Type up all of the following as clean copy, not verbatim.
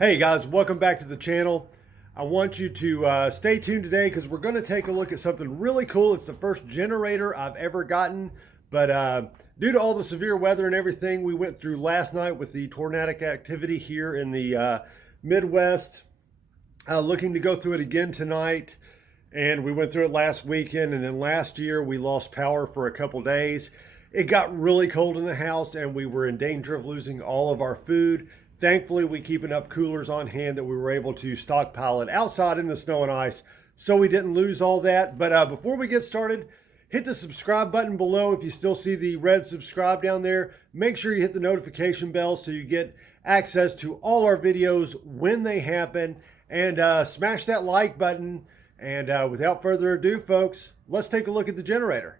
Hey guys, welcome back to the channel. I want you to stay tuned today because we're going to take a look at something really cool. It's the first generator I've ever gotten, but due to all the severe weather and everything we went through last night with the tornadic activity here in the Midwest, looking to go through it again tonight. And we went through it last weekend, and then last year we lost power for a couple days. It got really cold in the house and we were in danger of losing all of our food. Thankfully, we keep enough coolers on hand that we were able to stockpile it outside in the snow and ice, so we didn't lose all that. But before we get started, hit the subscribe button below if you still see the red subscribe down there. Make sure you hit the notification bell so you get access to all our videos when they happen. And smash that like button. And without further ado, folks, let's take a look at the generator.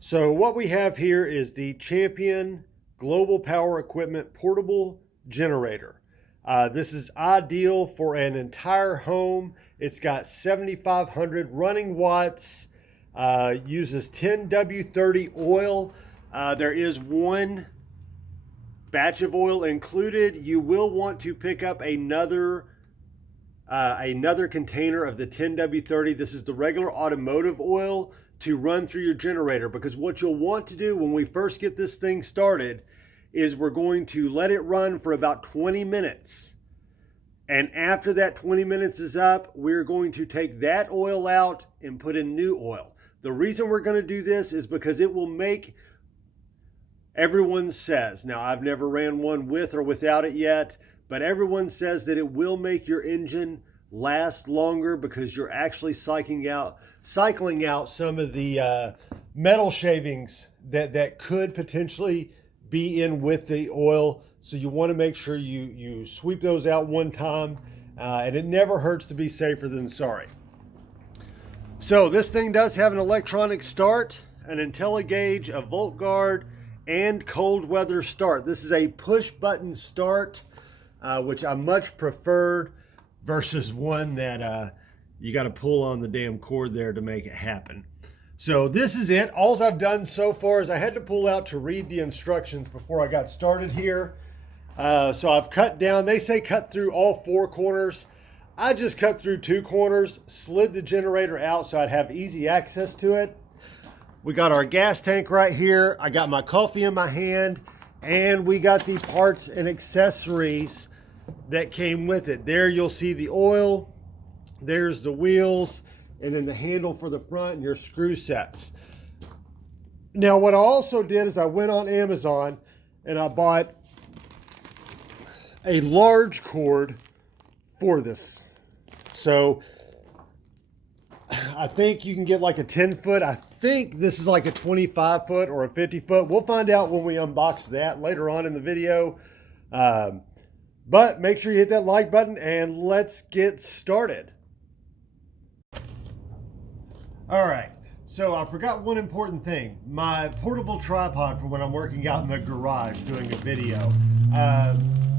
So what we have here is the Champion Global Power Equipment Portable Generator. This is ideal for an entire home. It's got 7,500 running watts, uses 10W30 oil. There is one batch of oil included. You will want to pick up another container of the 10W30. This is the regular automotive oil to run through your generator, because what you'll want to do when we first get this thing started is we're going to let it run for about 20 minutes. And after that 20 minutes is up, we're going to take that oil out and put in new oil. The reason we're going to do this is because it will make, everyone says, now I've never ran one with or without it yet, but everyone says that it will make your engine last longer because you're actually cycling out some of the metal shavings that could potentially be in with the oil. So you want to make sure you sweep those out one time, and it never hurts to be safer than sorry. So this thing does have an electronic start, an IntelliGauge, a volt guard, and cold weather start. This is a push button start, which I much preferred versus one that you got to pull on the damn cord there to make it happen. So this is it. All I've done so far is I had to pull out to read the instructions before I got started here. So I've cut down, they say cut through all four corners. I just cut through two corners, slid the generator out so I'd have easy access to it. We got our gas tank right here. I got my coffee in my hand, and we got the parts and accessories that came with it. There you'll see the oil, there's the wheels, and then the handle for the front and your screw sets. Now what I also did is I went on Amazon and I bought a large cord for this. So I think you can get like a 10-foot. I think this is like a 25-foot or a 50-foot. We'll find out when we unbox that later on in the video. But make sure you hit that like button and let's get started. All right, so I forgot one important thing. My portable tripod for when I'm working out in the garage doing a video.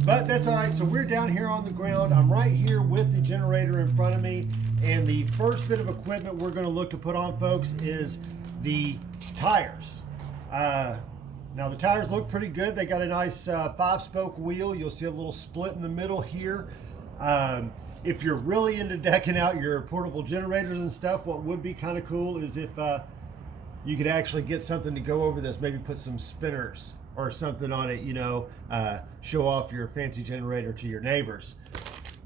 But that's all right, so we're down here on the ground. I'm right here with the generator in front of me. And the first bit of equipment we're gonna look to put on, folks, is the tires. Now the tires look pretty good. They got a nice 5-spoke wheel. You'll see a little split in the middle here. If you're really into decking out your portable generators and stuff, what would be kind of cool is if you could actually get something to go over this, maybe put some spinners or something on it, you know, show off your fancy generator to your neighbors.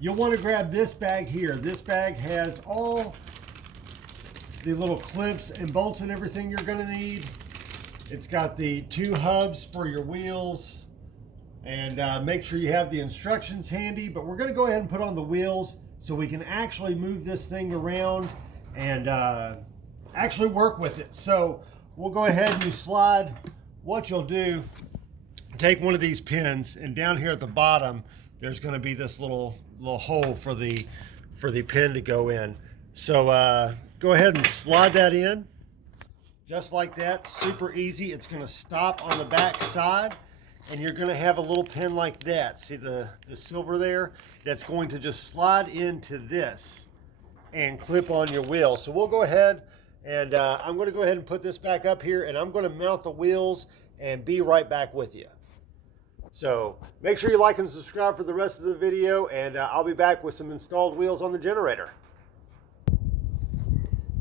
You'll want to grab this bag here. This bag has all the little clips and bolts and everything you're going to need. It's got the 2 hubs for your wheels. And make sure you have the instructions handy, but we're gonna go ahead and put on the wheels so we can actually move this thing around and actually work with it. So we'll go ahead and you slide. What you'll do, take one of these pins, and down here at the bottom, there's gonna be this little hole for the pin to go in. So go ahead and slide that in, just like that, super easy. It's gonna stop on the back side. And you're going to have a little pin like that. See the silver there? That's going to just slide into this and clip on your wheel. So we'll go ahead and I'm going to go ahead and put this back up here, and I'm going to mount the wheels and be right back with you. So make sure you like and subscribe for the rest of the video, and I'll be back with some installed wheels on the generator.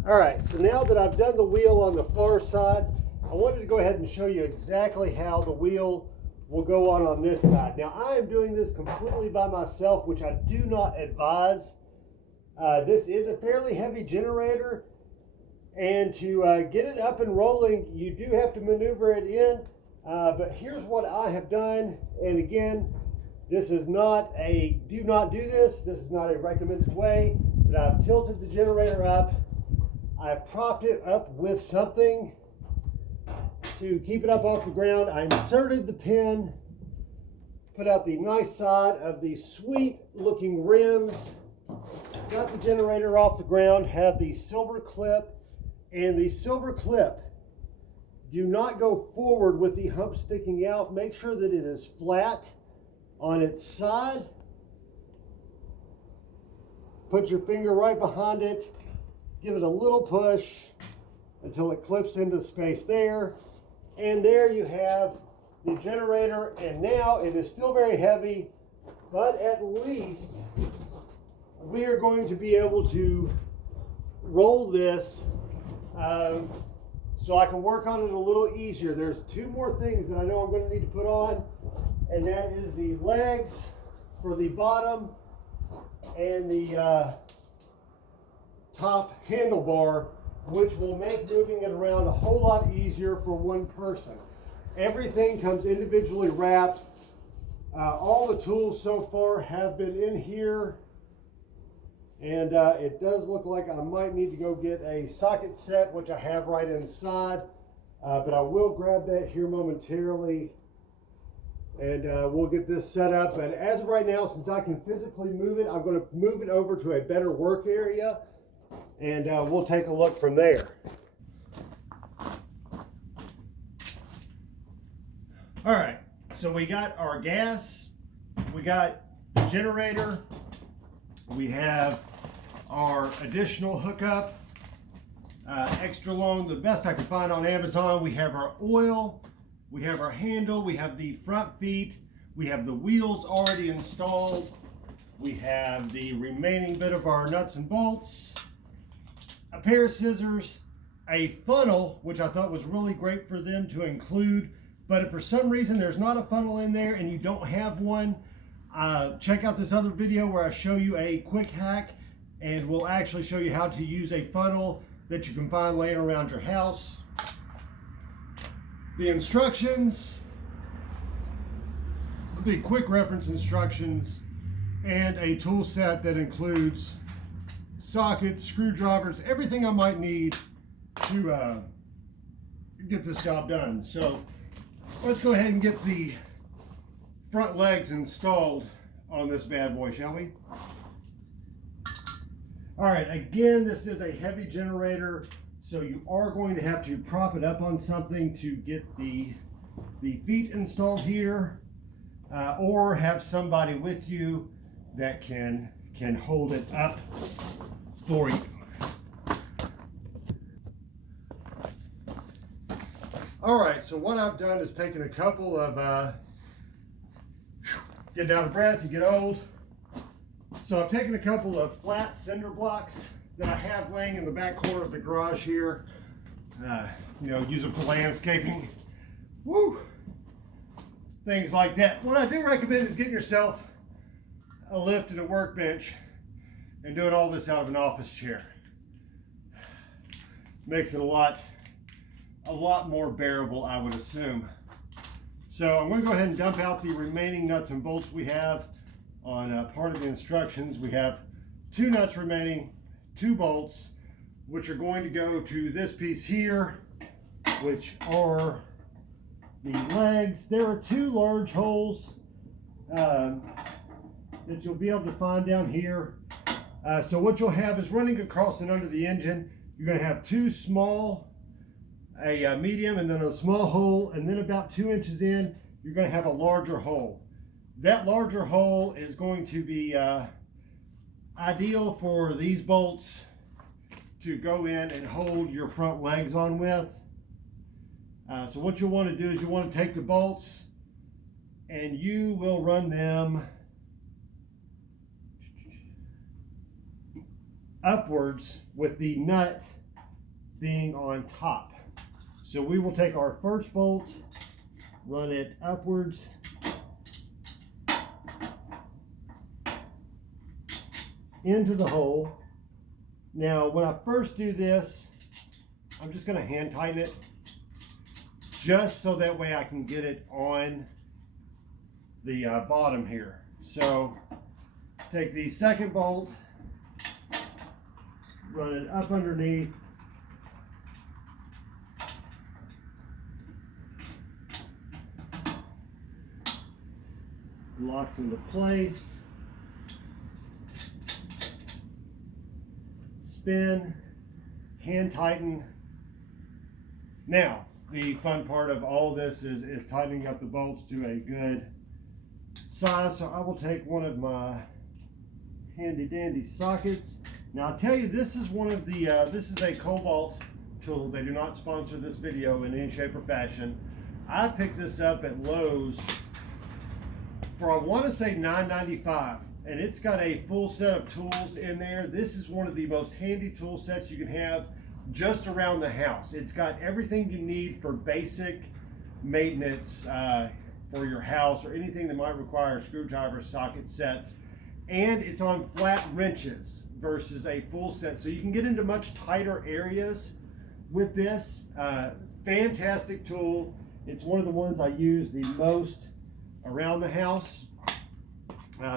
All right, so now that I've done the wheel on the far side, I wanted to go ahead and show you exactly how the wheel will go on this side. Now, I am doing this completely by myself, which I do not advise. This is a fairly heavy generator, and to get it up and rolling, you do have to maneuver it in. But here's what I have done, and again, this is not a do not do this. This is not a recommended way, but I've tilted the generator up. I've propped it up with something to keep it up off the ground. I inserted the pin, put out the nice side of the sweet looking rims, got the generator off the ground, have the silver clip, and the silver clip, do not go forward with the hump sticking out. Make sure that it is flat on its side. Put your finger right behind it, give it a little push until it clips into space there. And there you have the generator, and now it is still very heavy, but at least we are going to be able to roll this so I can work on it a little easier. There's two more things that I know I'm going to need to put on, and that is the legs for the bottom and the top handlebar, which will make moving it around a whole lot easier for one person. Everything comes individually wrapped. All the tools so far have been in here, and it does look like I might need to go get a socket set, which I have right inside, but I will grab that here momentarily, and we'll get this set up. But as of right now, since I can physically move it, I'm going to move it over to a better work area, and we'll take a look from there. All right, so we got our gas, we got the generator, we have our additional hookup, extra long, the best I could find on Amazon. We have our oil, we have our handle, we have the front feet, we have the wheels already installed, we have the remaining bit of our nuts and bolts, a pair of scissors, a funnel, which I thought was really great for them to include. But if for some reason there's not a funnel in there and you don't have one, check out this other video where I show you a quick hack, and we'll actually show you how to use a funnel that you can find laying around your house. The instructions, the quick reference instructions, and a tool set that includes sockets, screwdrivers, everything I might need to get this job done. So let's go ahead and get the front legs installed on this bad boy, shall we? All right, again, this is a heavy generator, so you are going to have to prop it up on something to get the feet installed here, or have somebody with you that can hold it up for you. All right, so what I've done is taken a couple of, getting out of breath, you get old. So I've taken a couple of flat cinder blocks that I have laying in the back corner of the garage here. Use them for landscaping. Woo! Things like that. What I do recommend is getting yourself a lift and a workbench and doing all this out of an office chair. Makes it a lot more bearable, I would assume. So I'm going to go ahead and dump out the remaining nuts and bolts we have on part of the instructions. We have 2 nuts remaining, 2 bolts, which are going to go to this piece here, which are the legs. There are 2 large holes that you'll be able to find down here. So what you'll have is running across and under the engine, you're going to have 2 small, a medium, and then a small hole, and then about 2 inches in, you're going to have a larger hole. That larger hole is going to be ideal for these bolts to go in and hold your front legs on with. So what you'll want to do is you want to take the bolts and you will run them upwards with the nut being on top. So we will take our first bolt, run it upwards, into the hole. Now when I first do this, I'm just going to hand tighten it, just so that way I can get it on the bottom here. So take the second bolt, run it up underneath, locks into place, spin, hand tighten. Now the fun part of all this is tightening up the bolts to a good size. So I will take one of my handy dandy sockets. Now I'll tell you, this is one of the this is a Cobalt tool. They do not sponsor this video in any shape or fashion. I picked this up at Lowe's for, I want to say, $9.95, and it's got a full set of tools in there. This is one of the most handy tool sets you can have just around the house. It's got everything you need for basic maintenance for your house or anything that might require screwdriver socket sets, and it's on flat wrenches versus a full set, so you can get into much tighter areas with this. Fantastic tool. It's one of the ones I use the most around the house.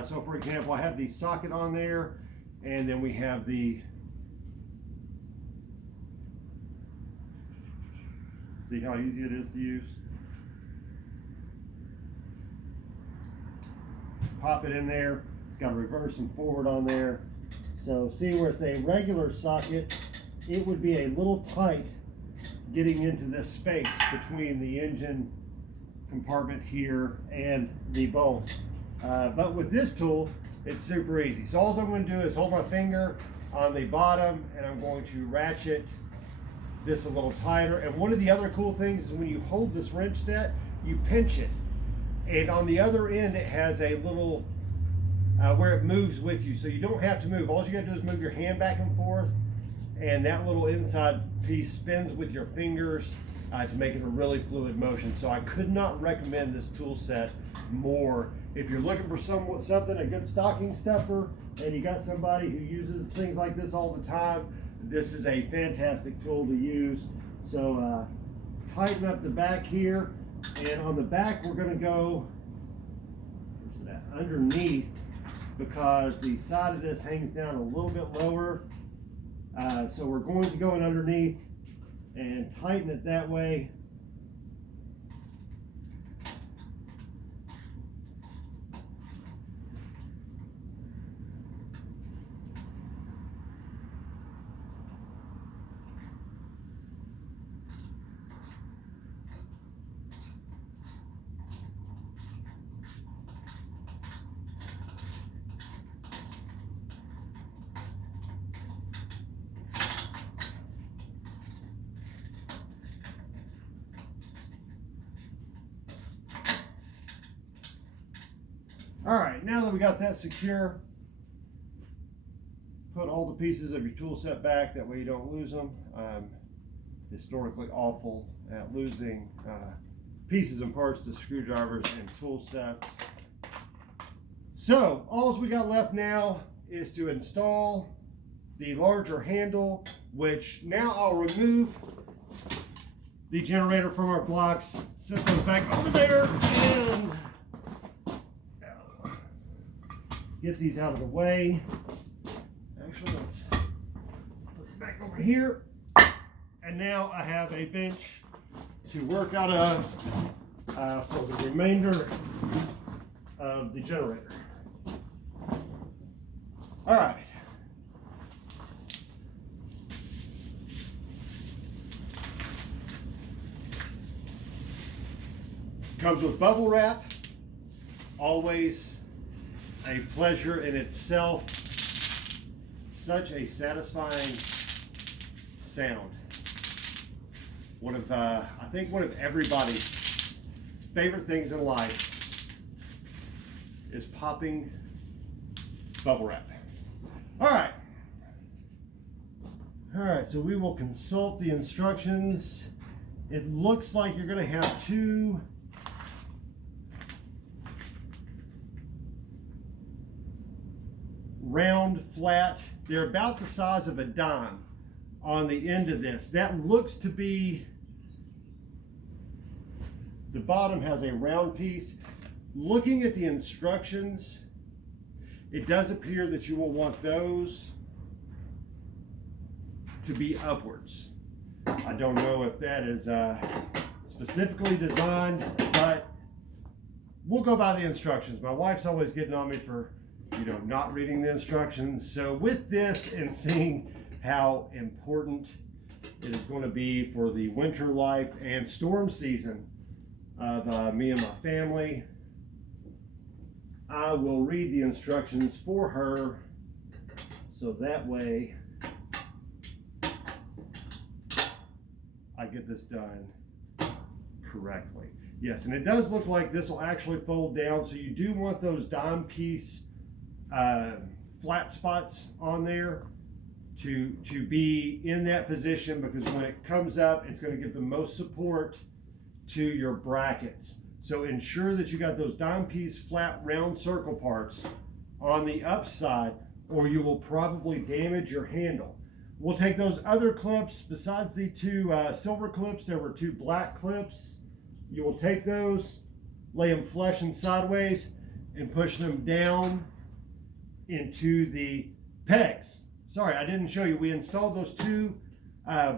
So for example, I have the socket on there, and then we have the, see how easy it is to use. Pop it in there. It's got a reverse and forward on there. So see, with a regular socket, it would be a little tight getting into this space between the engine compartment here and the bolt. But with this tool, it's super easy. So all I'm going to do is hold my finger on the bottom, and I'm going to ratchet this a little tighter. And one of the other cool things is when you hold this wrench set, you pinch it. And on the other end, it has a little where it moves with you. So you don't have to move. All you got to do is move your hand back and forth, and that little inside piece spins with your fingers to make it a really fluid motion. So I could not recommend this tool set more. If you're looking for something, a good stocking stuffer, and you got somebody who uses things like this all the time, this is a fantastic tool to use. So tighten up the back here, and on the back we're going to go underneath, because the side of this hangs down a little bit lower. So we're going to go in underneath and tighten it that way. All right, now that we got that secure, put all the pieces of your tool set back, that way you don't lose them. Historically awful at losing pieces and parts to screwdrivers and tool sets. So all we got left now is to install the larger handle, which now I'll remove the generator from our blocks, set those back over there, and get these out of the way. Actually, let's put it back over here. And now I have a bench to work out of for the remainder of the generator. All right. Comes with bubble wrap. Always a pleasure in itself. Such a satisfying sound. One of I think one of everybody's favorite things in life is popping bubble wrap. All right. All right, so we will consult the instructions. It looks like you're going to have two round flat. They're about the size of a dime on the end of this. That looks to be, the bottom has a round piece. Looking at the instructions, it does appear that you will want those to be upwards. I don't know if that is specifically designed, but we'll go by the instructions. My wife's always getting on me for, you know, not reading the instructions. So with this and seeing how important it is going to be for the winter life and storm season of me and my family, I will read the instructions for her so that way I get this done correctly. Yes, and it does look like this will actually fold down, so you do want those dime piece flat spots on there to be in that position, because when it comes up, it's going to give the most support to your brackets. So ensure that you got those dime piece flat round circle parts on the upside, or you will probably damage your handle. We'll take those other clips. Besides the two silver clips, there were two black clips. You will take those, lay them flush and sideways, and push them down into the pegs. Sorry, I didn't show you. We installed those two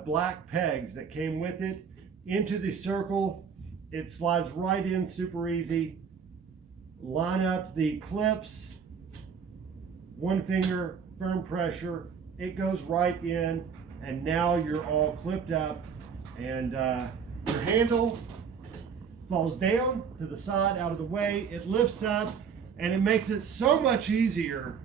black pegs that came with it into the circle. It slides right in super easy. Line up the clips, one finger, firm pressure. It goes right in, and now you're all clipped up, and your handle falls down to the side out of the way. It lifts up, and it makes it so much easier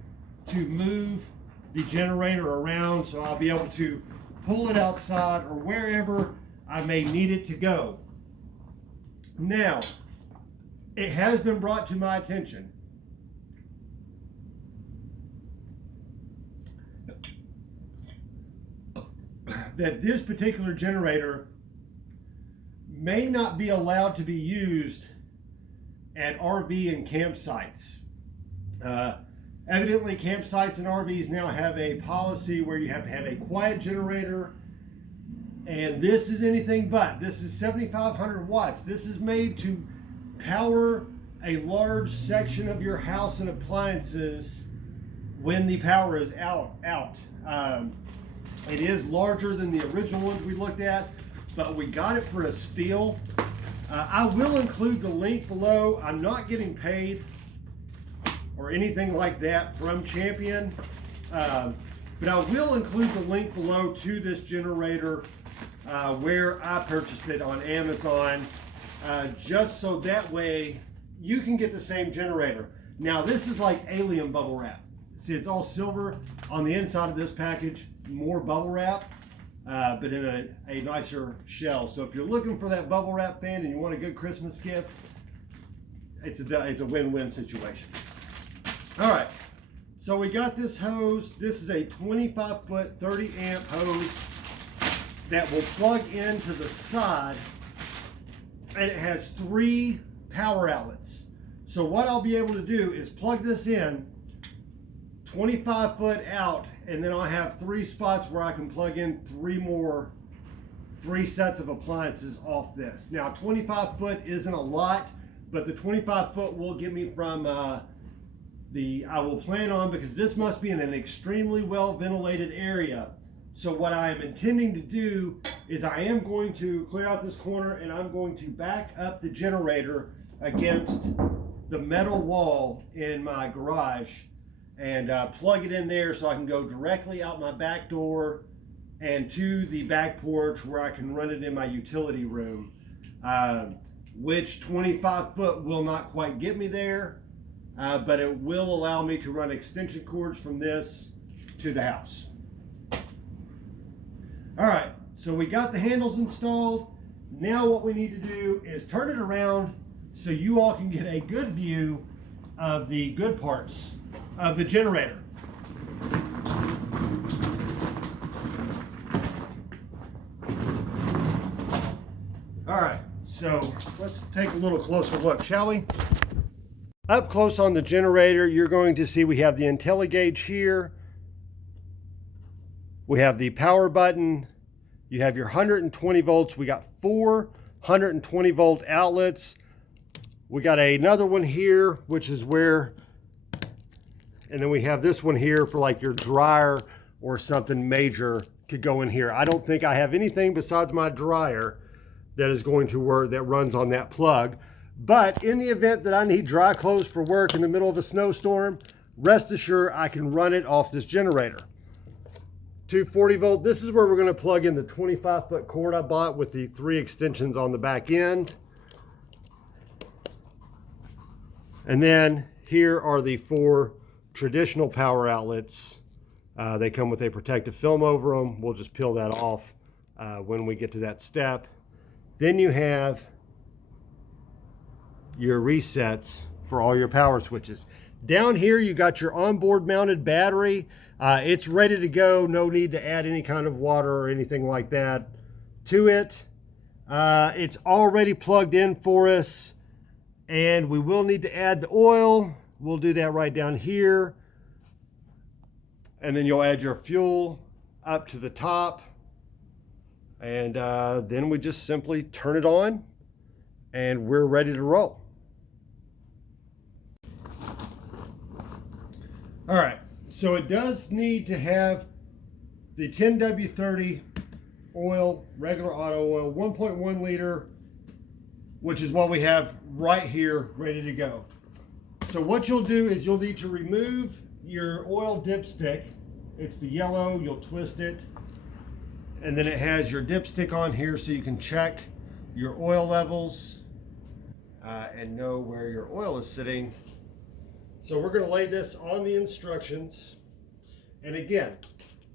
to move the generator around, so I'll be able to pull it outside or wherever I may need it to go. Now, it has been brought to my attention that this particular generator may not be allowed to be used at RV and campsites. Evidently, campsites and RVs now have a policy where you have to have a quiet generator, and this is anything but. This is 7,500 watts. This is made to power a large section of your house and appliances when the power is out. It is larger than the original ones we looked at, but we got it for a steal. I will include the link below. I'm not getting paid or anything like that from Champion, but I will include the link below to this generator where I purchased it on Amazon, just so that way you can get the same generator. Now, this is like alien bubble wrap. See, it's all silver on the inside of this package, more bubble wrap, but in a nicer shell. So if you're looking for that bubble wrap fan and you want a good Christmas gift, it's a win-win situation. All right, so we got this hose. This is a 25-foot, 30-amp hose that will plug into the side, and it has 3 power outlets. So what I'll be able to do is plug this in, 25 foot out, and then I have 3 spots where I can plug in 3 sets of appliances off this. Now, 25 foot isn't a lot, but the 25 foot will get me from I will plan on, because this must be in an extremely well ventilated area. So what I am intending to do is I am going to clear out this corner, and I'm going to back up the generator against the metal wall in my garage and plug it in there so I can go directly out my back door and to the back porch where I can run it in my utility room, which 25 foot will not quite get me there, but it will allow me to run extension cords from this to the house. All right, so we got the handles installed. Now what we need to do is turn it around so you all can get a good view of the good parts of the generator. All right, so let's take a little closer look, shall we? Up close on the generator, you're going to see we have the IntelliGauge here. We have the power button. You have your 120 volts. We got 4 120 volt outlets. We got another one here, which is where, and then we have this one here for like your dryer or something major could go in here. I don't think I have anything besides my dryer that is going to work, that runs on that plug. But in the event that I need dry clothes for work in the middle of a snowstorm, rest assured I can run it off this generator. 240 volt, this is where we're gonna plug in the 25-foot cord I bought with the 3 extensions on the back end. And then here are the 4 traditional power outlets. They come with a protective film over them. We'll just peel that off when we get to that step. Then you have your resets for all your power switches. Down here, you got your onboard mounted battery. It's ready to go. No need to add any kind of water or anything like that to it. It's already plugged in for us, and we will need to add the oil. We'll do that right down here. And then you'll add your fuel up to the top. And then we just simply turn it on and we're ready to roll. All right, so it does need to have the 10W30 oil, regular auto oil, 1.1 liter, which is what we have right here ready to go. So what you'll do is you'll need to remove your oil dipstick. It's the yellow, you'll twist it. And then it has your dipstick on here so you can check your oil levels and know where your oil is sitting. So we're going to lay this on the instructions. And again,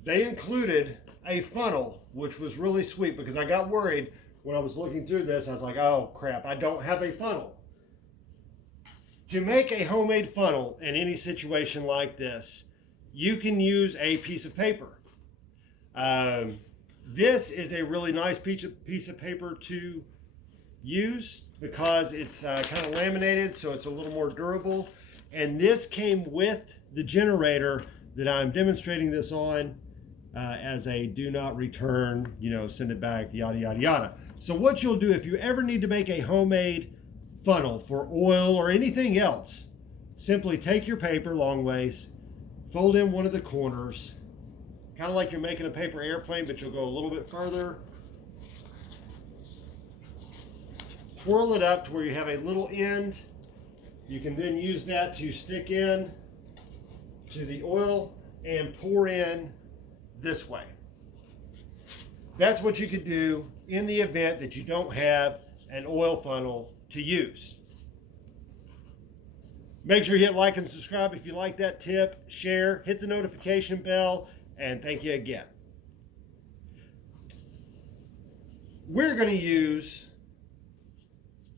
they included a funnel, which was really sweet because I got worried when I was looking through this. I was like, oh crap, I don't have a funnel. To make a homemade funnel in any situation like this, you can use a piece of paper. This is a really nice piece of paper to use because it's kind of laminated, so it's a little more durable. And this came with the generator that I'm demonstrating this on as a do not return, send it back, yada, yada, yada. So what you'll do if you ever need to make a homemade funnel for oil or anything else, simply take your paper long ways, fold in one of the corners, kind of like you're making a paper airplane, but you'll go a little bit further. Twirl it up to where you have a little end. You can then use that to stick in to the oil and pour in this way. That's what you could do in the event that you don't have an oil funnel to use. Make sure you hit like and subscribe if you like that tip, share, hit the notification bell, and thank you again. We're going to use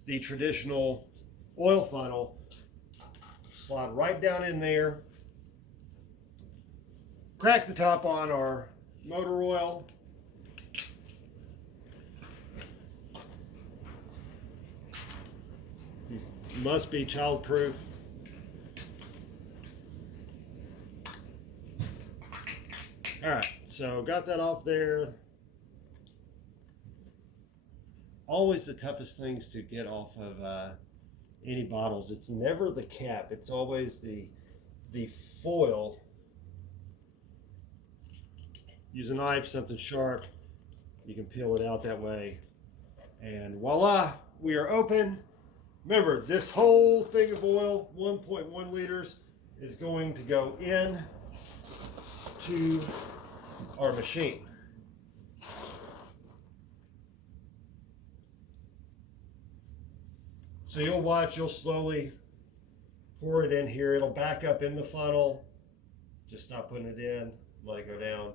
the traditional oil funnel. Slide right down in there. Crack the top on our motor oil. Must be child-proof. All right, so got that off there. Always the toughest things to get off of any bottles. It's never the cap. It's always the foil. Use a knife, something sharp. You can peel it out that way. And voila, we are open. Remember, this whole thing of oil, 1.1 liters, is going to go in to our machine. So you'll watch, you'll slowly pour it in here. It'll back up in the funnel. Just stop putting it in, let it go down.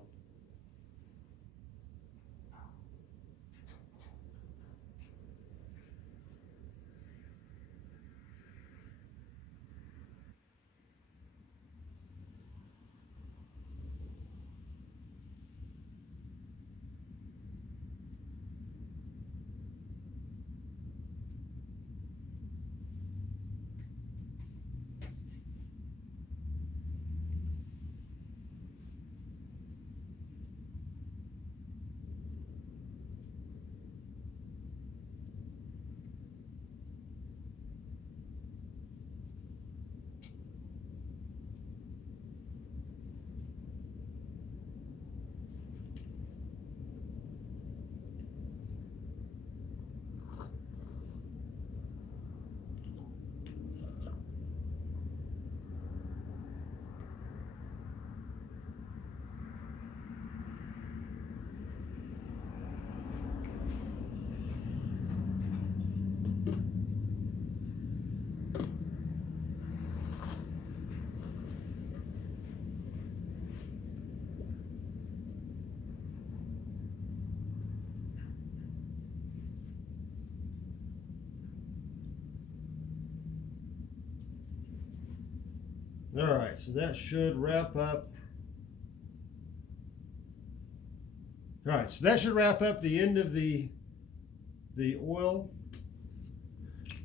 All right, so that should wrap up. All right, so that should wrap up the end of the oil.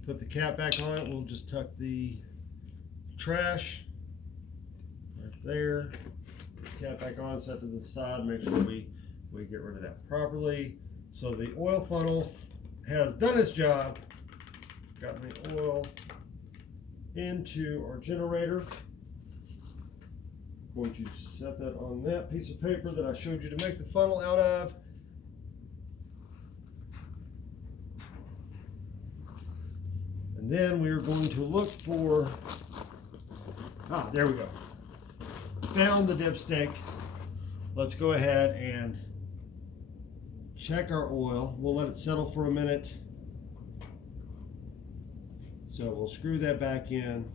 Put the cap back on it. We'll just tuck the trash right there. Cap back on, set to the side. Make sure we get rid of that properly. So the oil funnel has done its job. Got the oil into our generator. Going to set that on that piece of paper that I showed you to make the funnel out of. And then we are going to look for, there we go. Found the dipstick. Let's go ahead and check our oil. We'll let it settle for a minute. So we'll screw that back in.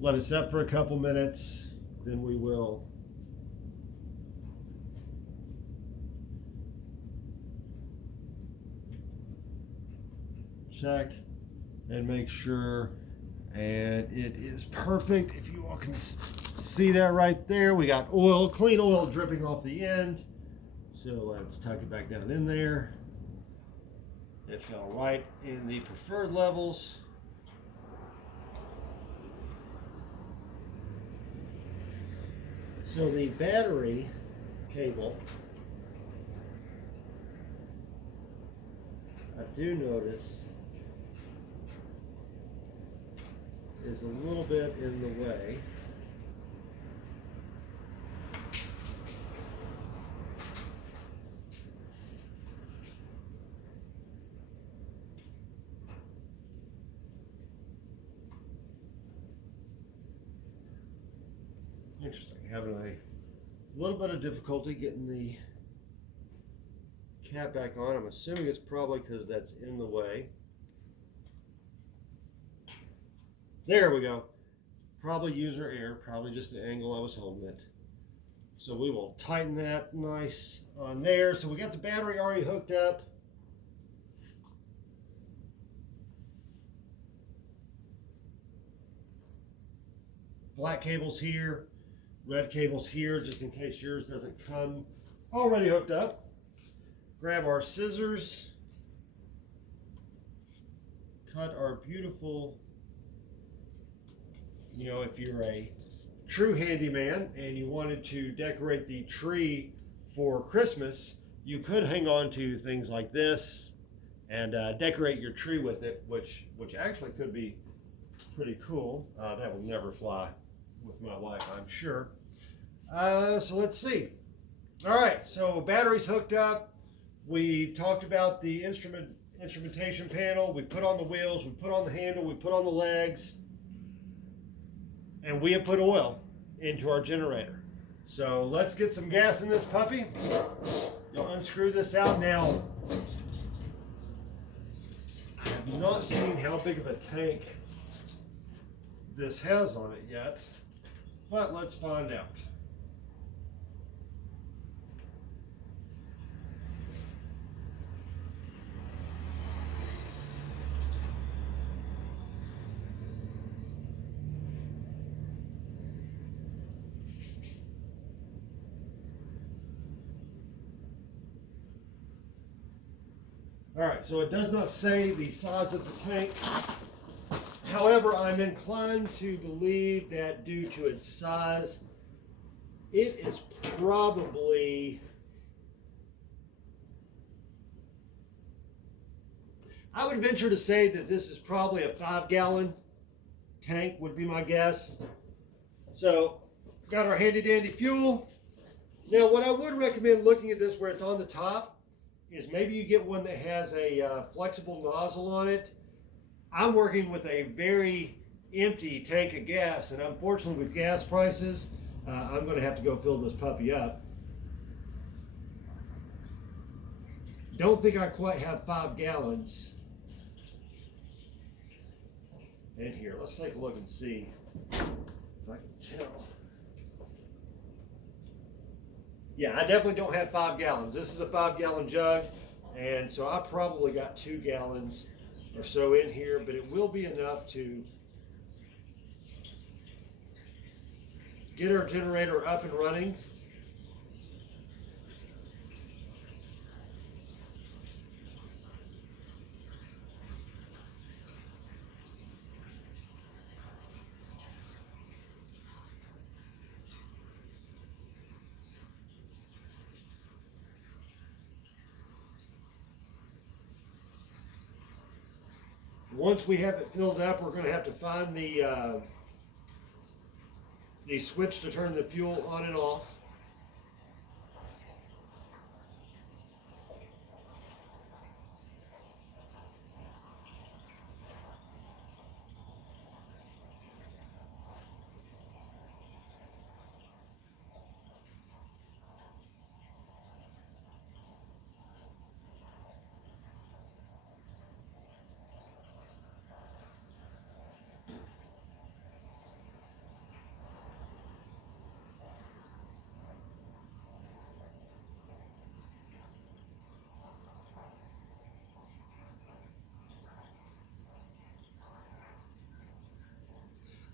Let it set for a couple minutes. Then we will check and make sure, and it is perfect. If you all can see that right there, we got oil, clean oil dripping off the end. So let's tuck it back down in there. It fell right in the preferred levels. So the battery cable, I do notice, is a little bit in the way. Interesting, having a little bit of difficulty getting the cap back on. I'm assuming it's probably because that's in the way. There we go. Probably user error, probably just the angle I was holding it. So we will tighten that nice on there. So we got the battery already hooked up. Black cable's here, red cable's here, just in case yours doesn't come already hooked up. Grab our scissors, cut our beautiful, you know, if you're a true handyman and you wanted to decorate the tree for Christmas, you could hang on to things like this and decorate your tree with it, which actually could be pretty cool. That will never fly with my wife, I'm sure. So let's see. All right, so battery's hooked up. We've talked about the instrumentation panel. We put on the wheels, we put on the handle, we put on the legs, and we have put oil into our generator. So let's get some gas in this puppy. You'll unscrew this out now. I have not seen how big of a tank this has on it yet, but let's find out. All right, so it does not say the size of the tank. However, I'm inclined to believe that due to its size, it is probably, I would venture to say that this is probably a 5-gallon tank, would be my guess. So, got our handy dandy fuel. Now, what I would recommend looking at this where it's on the top is maybe you get one that has a flexible nozzle on it. I'm working with a very empty tank of gas, and unfortunately with gas prices, I'm going to have to go fill this puppy up. Don't think I quite have 5 gallons. And here, let's take a look and see if I can tell. Yeah, I definitely don't have 5 gallons. This is a 5-gallon jug, and so I probably got 2 gallons or so in here, but it will be enough to get our generator up and running. Once we have it filled up, we're going to have to find the switch to turn the fuel on and off.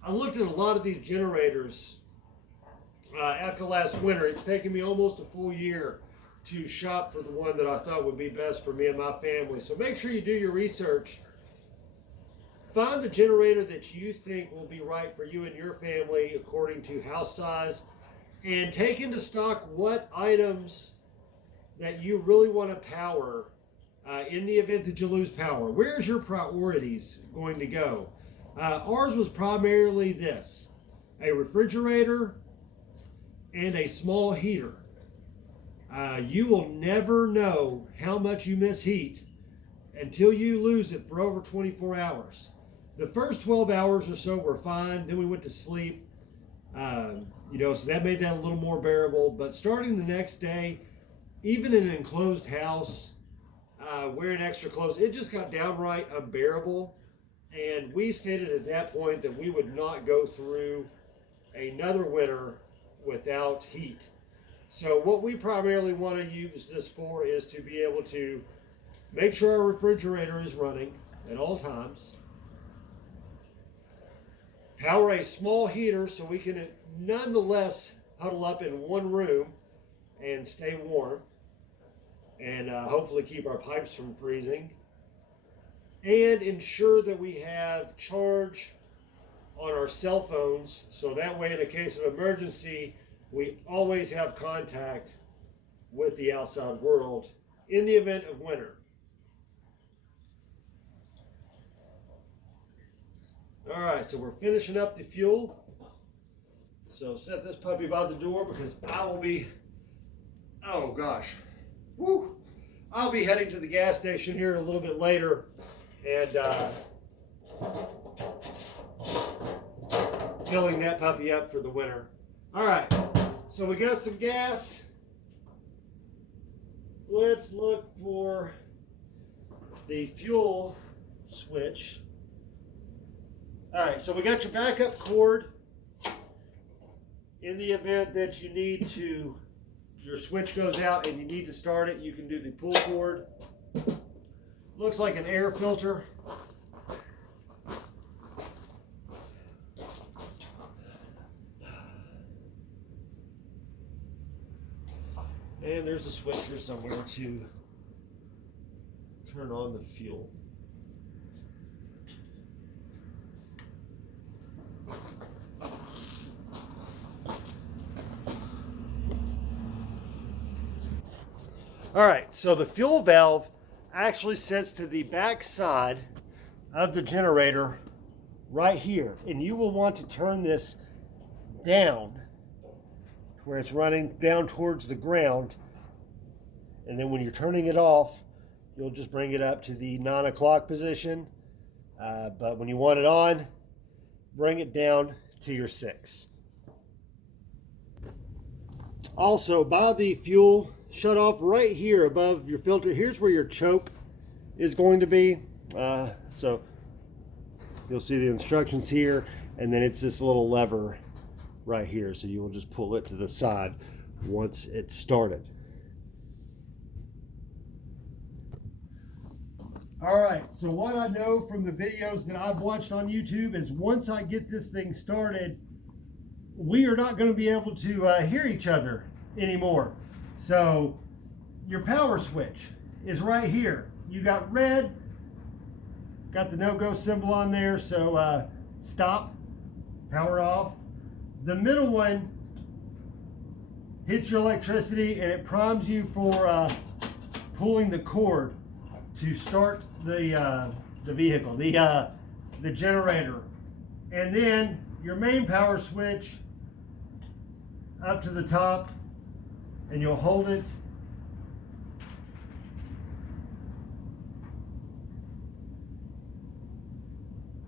I looked at a lot of these generators after last winter. It's taken me almost a full year to shop for the one that I thought would be best for me and my family. So make sure you do your research. Find the generator that you think will be right for you and your family according to house size, and take into stock what items that you really want to power in the event that you lose power. Where's your priorities going to go? Ours was primarily this: a refrigerator and a small heater. You will never know how much you miss heat until you lose it for over 24 hours. The first 12 hours or so were fine. Then we went to sleep, so that made that a little more bearable. But starting the next day, even in an enclosed house, wearing extra clothes, it just got downright unbearable. And we stated at that point that we would not go through another winter without heat. So what we primarily want to use this for is to be able to make sure our refrigerator is running at all times, power a small heater so we can nonetheless huddle up in one room and stay warm, and hopefully keep our pipes from freezing, and ensure that we have charge on our cell phones, so that way in a case of emergency we always have contact with the outside world in the event of winter. All right, so we're finishing up the fuel. So set this puppy by the door because I will be, oh gosh, woo, I'll be heading to the gas station here a little bit later and filling that puppy up for the winter. All right, so we got some gas. Let's look for the fuel switch. All right, so we got your backup cord. In the event that you need to, your switch goes out and you need to start it, you can do the pull cord. Looks like an air filter. And there's a switch here somewhere to turn on the fuel. All right, so the fuel valve actually sits to the back side of the generator right here, and you will want to turn this down where it's running down towards the ground, and then when you're turning it off, you'll just bring it up to the 9 o'clock position, but when you want it on, bring it down to your 6. Also, by the fuel shut off right here above your filter, here's where your choke is going to be. So you'll see the instructions here, and then it's this little lever right here, so you will just pull it to the side once it's started. All right, so what I know from the videos that I've watched on YouTube is once I get this thing started, we are not going to be able to hear each other anymore. So your power switch is right here. You got red, got the no-go symbol on there, so stop, power off. The middle one hits your electricity and it primes you for pulling the cord to start the vehicle, the generator. And then your main power switch up to the top, and you'll hold it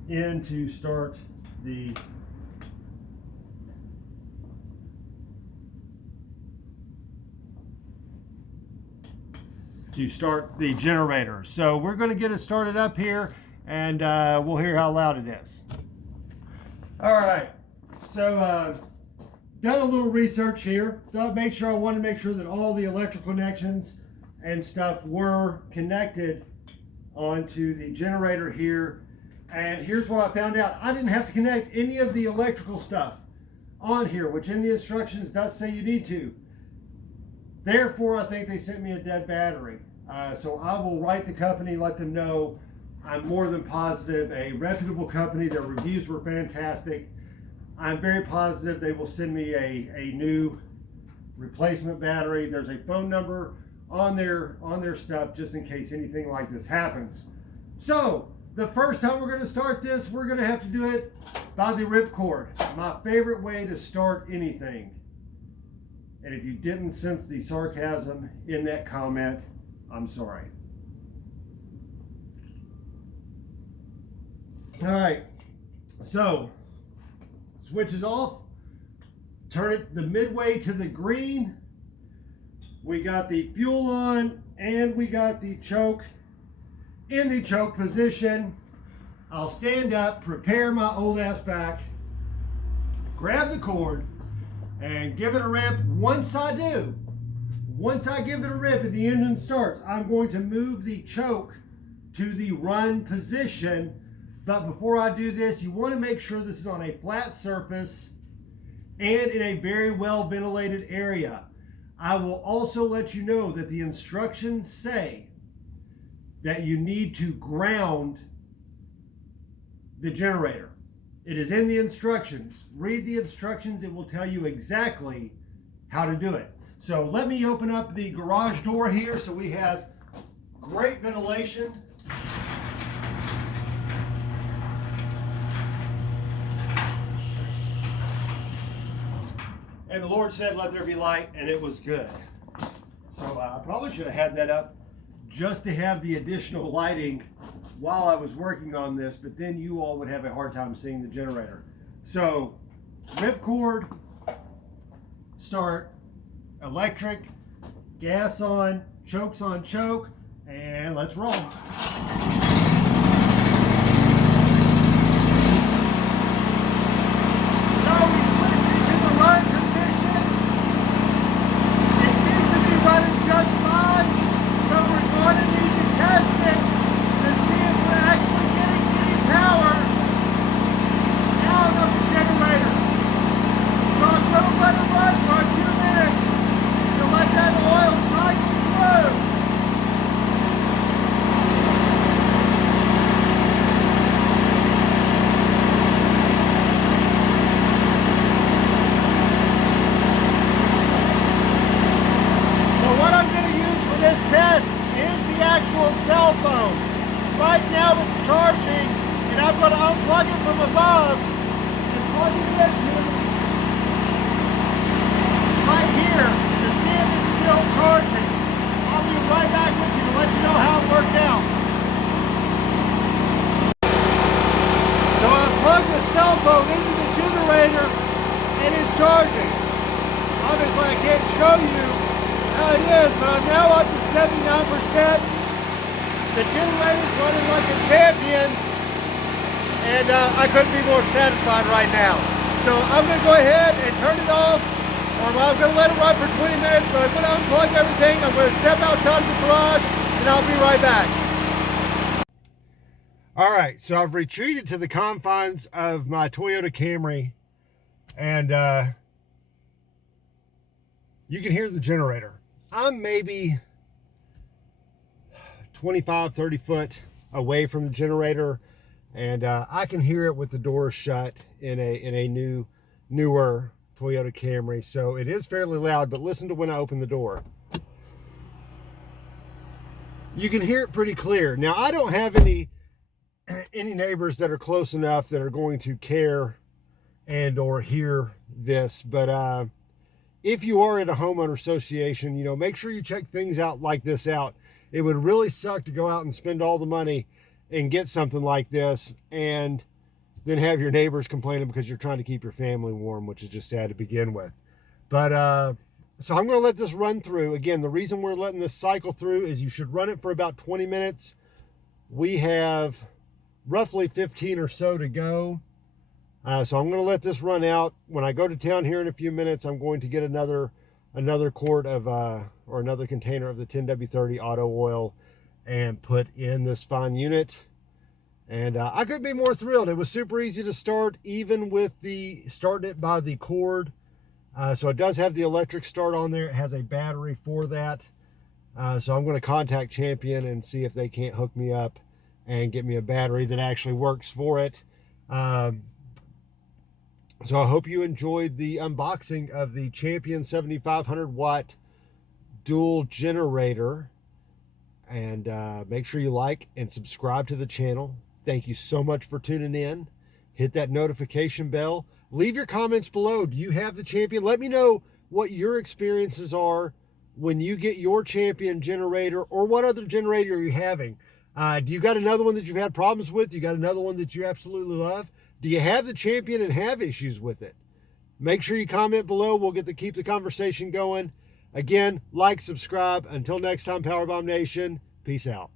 in to start the generator. So we're going to get it started up here, and we'll hear how loud it is. All right, so done a little research here. Thought I wanted to make sure that all the electrical connections and stuff were connected onto the generator here. And here's what I found out. I didn't have to connect any of the electrical stuff on here, which in the instructions does say you need to. Therefore, I think they sent me a dead battery. So I will write the company, let them know I'm more than positive, a reputable company. Their reviews were fantastic. I'm very positive they will send me a new replacement battery. There's a phone number on their stuff just in case anything like this happens. So the first time we're going to start this, we're going to have to do it by the ripcord. My favorite way to start anything. And if you didn't sense the sarcasm in that comment, I'm sorry. All right, so switch is off. Turn it the midway to the green. We got the fuel on, and we got the choke in the choke position. I'll stand up, prepare my old ass back, grab the cord, and give it a rip. Once I give it a rip and the engine starts, I'm going to move the choke to the run position. But before I do this, you want to make sure this is on a flat surface and in a very well ventilated area. I will also let you know that the instructions say that you need to ground the generator. It is in the instructions. Read the instructions. It will tell you exactly how to do it. So let me open up the garage door here so we have great ventilation. And the Lord said, let there be light, and it was good. So I probably should have had that up just to have the additional lighting while I was working on this, but then you all would have a hard time seeing the generator. So ripcord, start, electric, gas on, chokes on choke, and let's roll. Cell phone. Right now it's charging, and I'm going to unplug it from above and plug it in right here to see if it's still charging. I'll be right back with you to let you know how it worked out. So I plugged the cell phone into the generator and it's charging. Obviously I can't show you how it is, but I'm now up to 79%. The generator's running like a champion, and I couldn't be more satisfied right now. So I'm going to go ahead and turn it off, or I'm going to let it run for 20 minutes, but I'm going to unplug everything. I'm going to step outside of the garage, and I'll be right back. All right, so I've retreated to the confines of my Toyota Camry, and you can hear the generator. I'm maybe 25, 30 foot away from the generator, and I can hear it with the doors shut in a newer Toyota Camry. So it is fairly loud, but listen to when I open the door. You can hear it pretty clear. Now, I don't have any neighbors that are close enough that are going to care and or hear this, but if you are at a homeowner association, you know, make sure you check things out like this out. It would really suck to go out and spend all the money and get something like this and then have your neighbors complaining because you're trying to keep your family warm, which is just sad to begin with. But so I'm going to let this run through. Again, the reason we're letting this cycle through is you should run it for about 20 minutes. We have roughly 15 or so to go. So I'm going to let this run out. When I go to town here in a few minutes, I'm going to get another quart of or another container of the 10W30 auto oil and put in this fine unit. And I couldn't be more thrilled. It was super easy to start, even with the starting it by the cord. So it does have the electric start on there. It has a battery for that. So I'm going to contact Champion and see if they can't hook me up and get me a battery that actually works for it. So I hope you enjoyed the unboxing of the Champion 7500 watt dual generator. And make sure you like and subscribe to the channel. Thank you so much for tuning in. Hit that notification bell. Leave your comments below. Do you have the Champion? Let me know what your experiences are when you get your Champion generator, or what other generator are you having? Do you got another one that you've had problems with? Do you got another one that you absolutely love? Do you have the Champion and have issues with it? Make sure you comment below. We'll get to keep the conversation going. Again, like, subscribe. Until next time, PowerBomb Nation, peace out.